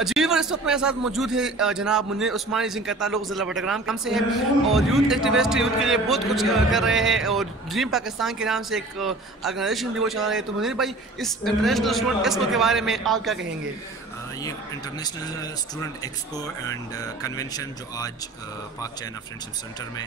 जी और इस वक्त मेरे साथ मौजूद है जनाब मुन्नीर उस्मानी, जिनका ताल्लुक ज़िला बडगाम काम से है और यूथ एक्टिविस्ट यूथ के लिए बहुत कुछ कर रहे हैं और ड्रीम पाकिस्तान के नाम से एक ऑर्गेनाइजेशन भी वो चला रहे हैं। तो मुन्नीर भाई, इस इंटरनेशनल स्टूडेंट एक्सपो के बारे में आप क्या कहेंगे? ये international student expo and convention जो आज पाक चाइना फ्रेंडशिप सेंटर में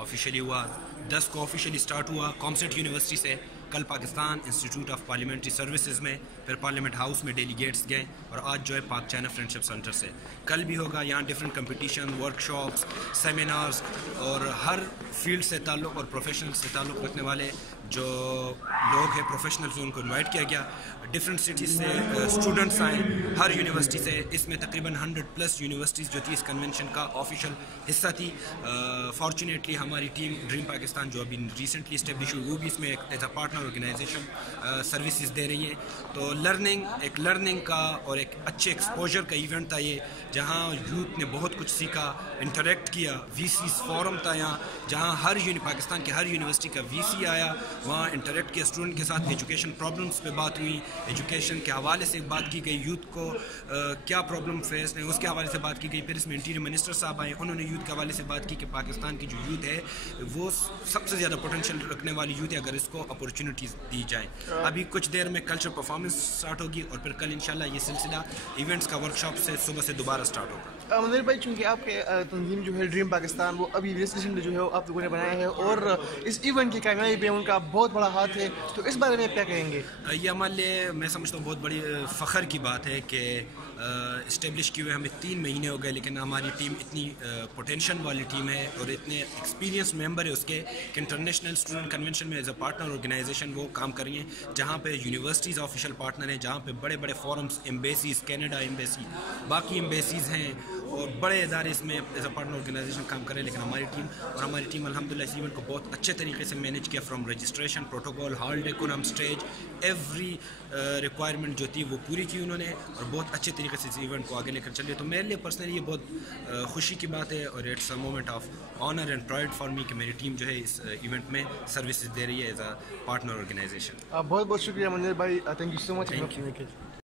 ऑफिशियली हुआ, 10 को ऑफिशियली स्टार्ट हुआ कॉमसेट यूनिवर्सिटी से। कल Pakistan institute of parliamentary services में, फिर पार्लियामेंट हाउस में डेलीगेट्स गए और आज जो है पाक चाइना फ्रेंडशिप सेंटर से कल भी होगा। यहाँ डिफरेंट कंपटीशन, वर्कशॉप्स, सेमिनार्स और हर फील्ड से ताल्लुक़ और प्रोफेशनल से ताल्लुक़ रखने वाले जो लोग हैं प्रोफेशनल्स, उनको इनवाइट किया गया। डिफरेंट सिटीज़ से स्टूडेंट्स आए, हर यूनिवर्सिटी से। इसमें तकरीबन 100+ यूनिवर्सिटीज़ जो थी इस कन्वेंशन का ऑफिशियल हिस्सा थी। फॉर्चुनेटली हमारी टीम ड्रीम पाकिस्तान जो अभी रिसेंटली इस्टेब्लिश हुई, वो भी इसमें as a partner organisation services दे रही है। तो लर्निंग का और एक अच्छे एक्सपोजर का इवेंट था ये, जहाँ यूथ ने बहुत कुछ सीखा, इंटरेक्ट किया। VC's फोरम था यहाँ, जहाँ पाकिस्तान के हर यूनिवर्सिटी का VC आया, वहाँ इंटरेक्ट किया स्टूडेंट के साथ। एजुकेशन प्रॉब्लम्स पे बात हुई, एजुकेशन के हवाले से बात की गई, यूथ को क्या प्रॉब्लम फेस है उसके हवाले से बात की गई। फिर इसमें इंटीरियर मिनिस्टर साहब आए, उन्होंने यूथ के हवाले से बात की कि पाकिस्तान की जो यूथ है वो सबसे ज़्यादा पोटेंशियल रखने वाली यूथ है अगर इसको अपॉर्चुनिटीज़ दी जाए। अभी कुछ देर में कल्चर परफॉर्मेंस स्टार्ट होगी और फिर कल इंशाल्लाह ये सिलसिला इवेंट्स का वर्कशॉप से सुबह से दोबारा स्टार्ट होगा। मुन्नीर भाई, चूँकि आपके तंजीम जो है ड्रीम पाकिस्तान, वो अभी रिसेंटली जो है आप लोगों ने बनाया है और इस इवेंट की कामयाबी पे उनका बहुत बड़ा हाथ है, तो इस बारे में क्या कहेंगे? ये हमारे लिए मैं समझता हूँ बहुत बड़ी फ़ख्र की बात है कि इस्टेब्लिश किए हुए हमें 3 महीने हो गए, लेकिन हमारी टीम इतनी पोटेंशियल वाली टीम है और इतने एक्सपीरियंस मेंबर है उसके कि इंटरनेशनल स्टूडेंट कन्वेंशन में एज अ पार्टनर ऑर्गेनाइजेशन वो काम कर रही हैं, जहाँ पे यूनिवर्सिटीज़ ऑफिशियल पार्टनर हैं, जहाँ पे बड़े बड़े फोरम्स, एम्बेसीज, कनाडा एम्बेसी, बाकी एम्बेसीज हैं और बड़े इदारे इसमें एज अ पार्टनर ऑर्गेनाइजेशन काम कर रहे हैं। लेकिन हमारी टीम अल्हम्दुलिल्लाह इस इवेंट को बहुत अच्छे तरीके से मैनेज किया, from registration, protocol, hall decorum, stage, every requirement जो थी वो पूरी की उन्होंने और बहुत अच्छे तरीके से इस इवेंट को आगे लेकर चले। तो मेरे लिए पर्सनली ये बहुत खुशी की बात है और it's a moment of honour and pride for me कि मेरी टीम जो है इस इवेंट में सर्विसेज दे रही है एज अ पार्टनर ऑर्गेनाइजेशन। बहुत बहुत शुक्रिया मुन्नीर भाई, थैंक यू सो मच।